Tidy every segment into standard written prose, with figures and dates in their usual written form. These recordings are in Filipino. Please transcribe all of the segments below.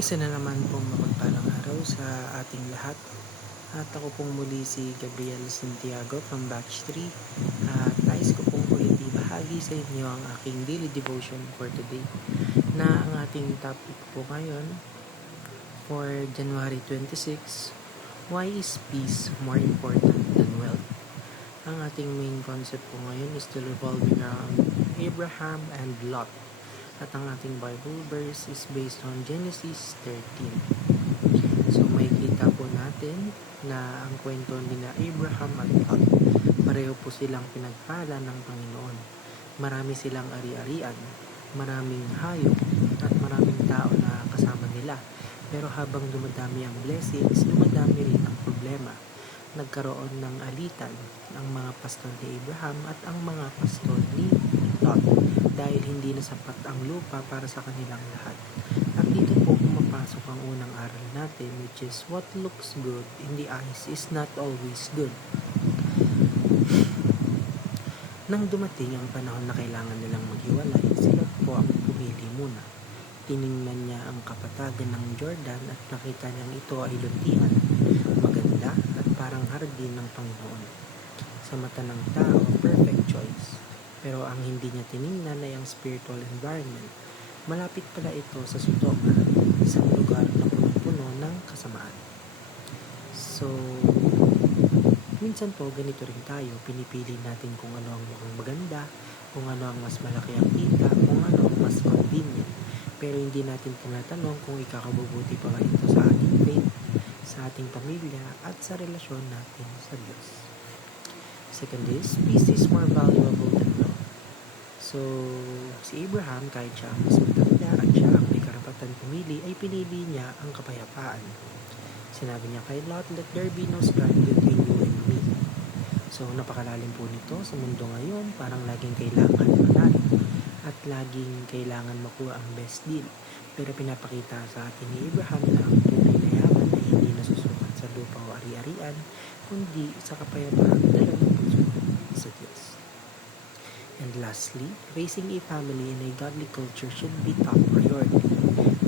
Isa na naman pong mapagpalang araw sa ating lahat. At ako pong muli si Gabriel Santiago from Batch 3. At nais ko pong ulit ibahagi sa inyo ang aking daily devotion for today. Na ang ating topic po ngayon for January 26, why is peace more important than wealth? Ang ating main concept po ngayon is still revolving around Abraham and Lot. At ang ating Bible verse is based on Genesis 13. So makikita po natin na ang kwento ni na Abraham at Lot, pareho po silang pinagpala ng Panginoon. Marami silang ari-arian, maraming hayop, at maraming tao na kasama nila. Pero habang dumadami ang blessings, dumadami rin ang problema. Nagkaroon ng alitan ang mga pastol ni Abraham at ang mga pastol ni Lot dahil hindi na sapat ang lupa para sa kanilang lahat. At dito po pumapasok ang unang aral natin, which is what looks good in the eyes is not always good. Nang dumating ang panahon na kailangan nilang maghiwalay, sila po ang pumili muna. Tiningnan niya ang kapatagan ng Jordan at nakita niyang ito ay luntian, maganda at parang hardin ng Panginoon. Sa mata ng tao, perfect choice. Pero ang hindi niya tiningnan ay ang spiritual environment. Malapit pala ito sa Sodoma, isang lugar na punong-puno ng kasamaan. So, minsan po ganito rin tayo, pinipili natin kung ano ang mukhang maganda, kung ano ang mas malaki ang kita, kung ano ang mas convenient. Pero hindi natin tinatanong kung ikakabubuti pa ba ito sa ating faith, sa ating pamilya, at sa relasyon natin sa Diyos. Second is, peace is more valuable than love. So, si Abraham, kahit siya ang mas matanda at siya ang may karapatan pumili, ay pinili niya ang kapayapaan. Sinabi niya kay Lot, let there be no strife between you and me. So, napakalalim po nito sa mundo ngayon, parang laging kailangan manalo at laging kailangan makuha ang best deal. Pero pinapakita sa atin ni Abraham na ang tunay na yaman ay hindi nasusukat sa lupa o ari-arian, kundi sa kapayapaan dala ng pagsunod sa Diyos. And lastly, raising a family in a godly culture should be top priority.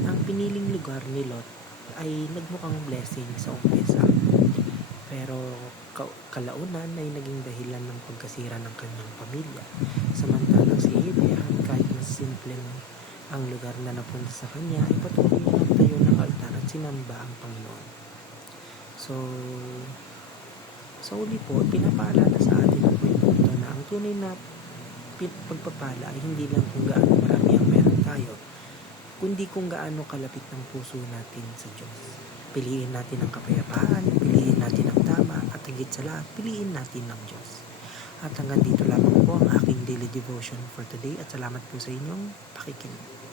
Ang piniling lugar ni Lot ay nagmukhang blessing sa umpisa. Pero kalaunan ay naging dahilan ng pagkasira ng kanyang pamilya. Samantalang si Abraham, kahit mas simple ang lugar na napunta sa kanya, ay patuloy na nagtayo ng altar at sinamba ang Panginoon. So, sa uli po, pinapaalala sa atin ang kwento ito na ang tunay na pagpapala ay hindi lang kung gaano marami ang meron tayo, kundi kung gaano kalapit ng puso natin sa Diyos. Piliin natin ang kapayapaan, piliin natin ang tama, at higit sa lahat, piliin natin ang Diyos. At hanggang dito lamang po ang aking daily devotion for today at salamat po sa inyong pakikinig.